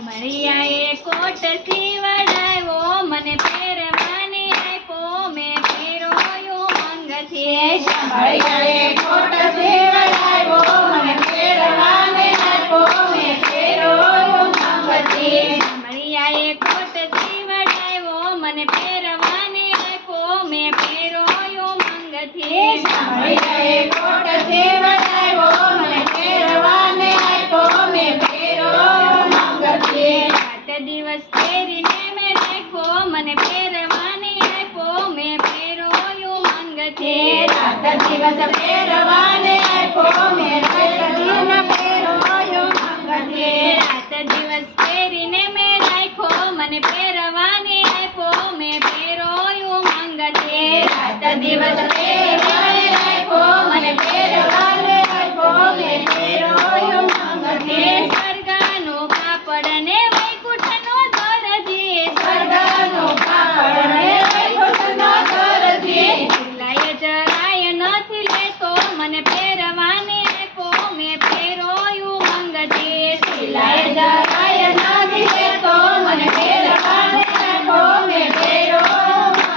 શામળિયાએ કોટ સીવડાવ્યો, મને પહેરવાને આપ્યો, મેં પહેર્યો ઉમંગથી. શામળિયાએ કોટ સીવડાવ્યો, મને પહેરવાને આપ્યો, મેં પહેર્યો ઉમંગથી. શામળિયાએ કોટ સીવડાવ્યો, મને પહેરવાને આપ્યો, મેં પહેર્યો ઉમંગથી. શામળિયાએ કોટ સીવડાવ્યો, મને પહેરવાને આપ્યો, મેં પહેર્યો ઉમંગથી. 7 દિવસ પહેરીને મેં રાખ્યો, મને પહેરવાને આપ્યો, મેં પહેર્યો ઉમંગથી. 7 દિવસ પહેરવાને આપ્યો, મેં પહેર્યો ઉમંગથી. 7 દિવસ પહેરીને મેં રાખ્યો, મને પહેરવાને આપ્યો, મેં પહેર્યો ઉમંગથી. 7 દિવસ પહેરવાને આપ્યો, મને પહેરવાને આપ્યો, મેં પહેર્યો ઉમંગથી. સ્વર્ગનું કાપડ ને વૈકુંઠનો દરજી, સ્વર્ગનું કાપડ ને વૈકુંઠનો દરજી. સિલાઈ જરાય નથી લેતો, મને પહેરવાને આપ્યો, મેં પહેર્યો ઉમંગથી. સિલાઈ જરાય નથી લેતો, મને પહેરવાને આપ્યો, મેં પહેર્યો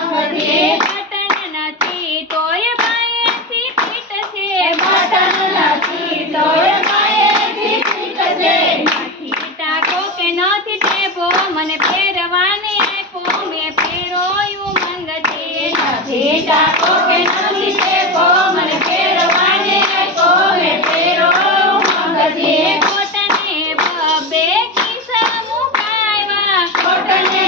ઉમંગથી. બટન નથી તોય બાએથી ફીટ છે, બટન નથી તોય બાએથી ફીટ છે. નથી ટાંકો કે નથી ટેપો, મને પહેરવાને આપ્યો, મેં પહેર્યો ઉમંગથી. નથી ટાંકો કે નથી ટેપો, મને પહેરવાને આપ્યો, મેં પહેર્યો ઉમંગથી. કોટને બબે ખિસ્સા મુકાવ્યા, કોટને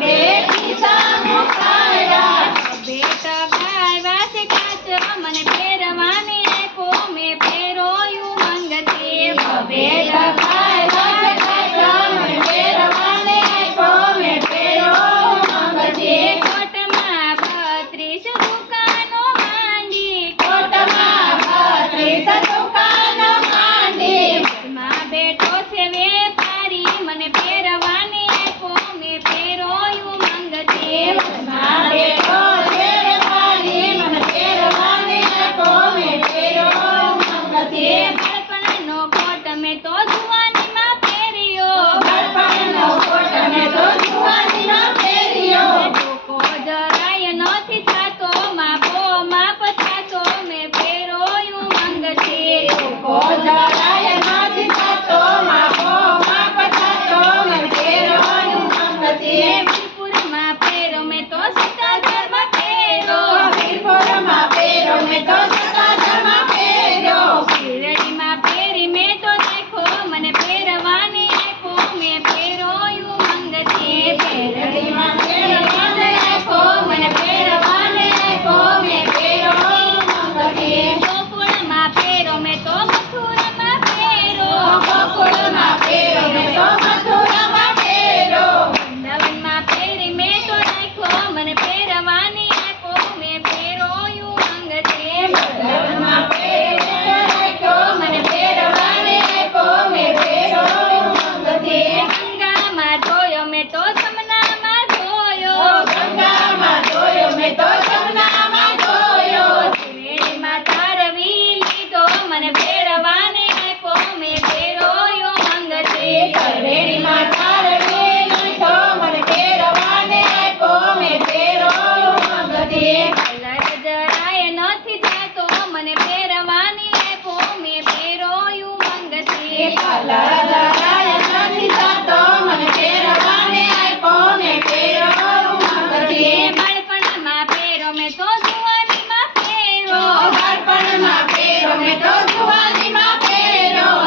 બે ખિસ્સા મુકાવ્યા. બબે ટકાવ્યા છે કાચ, મને પહેરવાને આપ્યો, મેં પહેર્યો ઉમંગથી. બે ટકાવ્યા છે કાચ, મને પહેરવાને આપ્યો, મેં પહેર્યો ઉમંગથી. કોટમાં 32 દુકાનો માંડી, કોટમાં 32 દુકાનો માંડી. માં બેઠો છે વેપારી, મને પહેરવાને આપ્યો, મેં પહેર્યો ઉમંગથી. માં બેઠો છે વેપારી, મને પહેરવાને આપ્યો, મેં પહેર્યો ઉમંગથી. બાળપણનો કોટ મેં તો જુવાનીમાં પહેર્યો, બાળપણનો કોટ મેં તો જુવાનીમાં પહેર્યો. ટૂંકો જરાય નથી થતો, માપો માપ થતો, મેં પહેર્યો ઉમંગથી. ટૂંકો જરાય નથી થતો, માપો માપ થતો, મેં પહેર્યો ઉમંગથી. વીરપુરમાં પહેરો મેં તો સદાચારમાં પહેરો, વીરપુરમાં પહેર્યો, મેં તો સદાચારમાં પહેર્યો. શિરડીમાં પહેરી મેં તો દેખો, મને પહેરવાને આપ્યો, મેં પહેર્યો ઉમંગથી. શેરડીમાં પહેરવાને આપ્યો, મને પહેરવાને આપ્યો, મેં પહેર્યો ઉમંગથી. ગોકુળમાં પહેરો મેં તો મથુરામાં પહેરો, ગોકુળમાં પહેર્યો, મેં તો મથુરામાં પહેર્યો. વૃંદાવનમાં પહેરી મેં તો રાખ્યો, મને પહેરવાને આપ્યો, મેં પહેર્યો ઉમંગથી. વૃંદાવનમાં પહેરીને રાખ્યો, મને પહેરવાને આપ્યો, મેં પહેર્યો ઉમંગથી. ગંગામાં ધોયો મેં તો જમનામાં ધોયો, ગંગામાં ધોયો, મેં તો જમનામાં ધોયો. ત્રિવેણીમાં તારવી લીધો, મને પહેરવાને આપ્યો, મેં પહેર્યો ઉમંગથી. ત્રિવેણીમાં તારવી લીધો, મને પહેરવાને આપ્યો, મેં પહેર્યો ઉમંગથી. કલર જરાય નથી થતો, મને પહેરવાને આપ્યો, મેં પહેર્યો ઉમંગથી. કલર જરાય નથી થતો, મને પહેરવાને આપ્યો, મેં પહેર્યો ઉમંગથી. બાળપણમાં પહેરો મેં તો જુવાનીમાં પહેરો, બાળપણમાં પહેર્યો, મેં તો જુવાનીમાં પહેર્યો.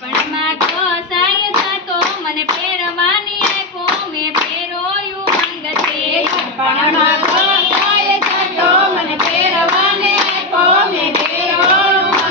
બાળપણમાં કસાય થતો, મને પહેરવાને આપ્યો, મેં પહેર્યો ઉમંગથી. બાળપણમાં કસાય થતો, મને પહેરવાને આપ્યો, મેં પહેર્યો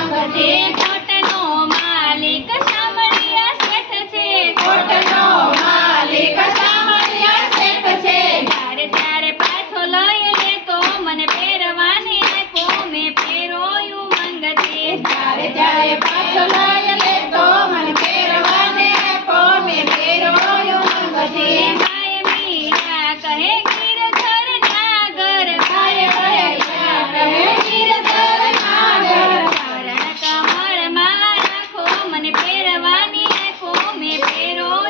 ઉમંગથી. કોટનો માલિક શામળિયા શેઠ છે, કોટનો માલિક શામળિયા શેઠ છે. ત્યારે ત્યારે પાછો લઈ લેતો, મને પહેરવાને આપ્યો, મેં પહેર્યો ઉમંગથી. ત્યારે ત્યારે પાછો લઈ લેતો, મને પહેરવાને આપ્યો, મેં પહેર્યો ઉમંગથી. ગાય મીરા કહે ગિરધર નાગર, ગાય કહે ગિરધર નાગર. ચરણ કમળમાં રાખો, મને પહેરવાને આપ્યો, મેં પહેર્યો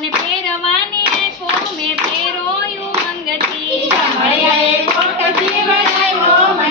મને પહેરવાની આપ્યો મેં પહેરોયું મંગથી શામળિયાએ કોટ સીવડાવ્યો, મને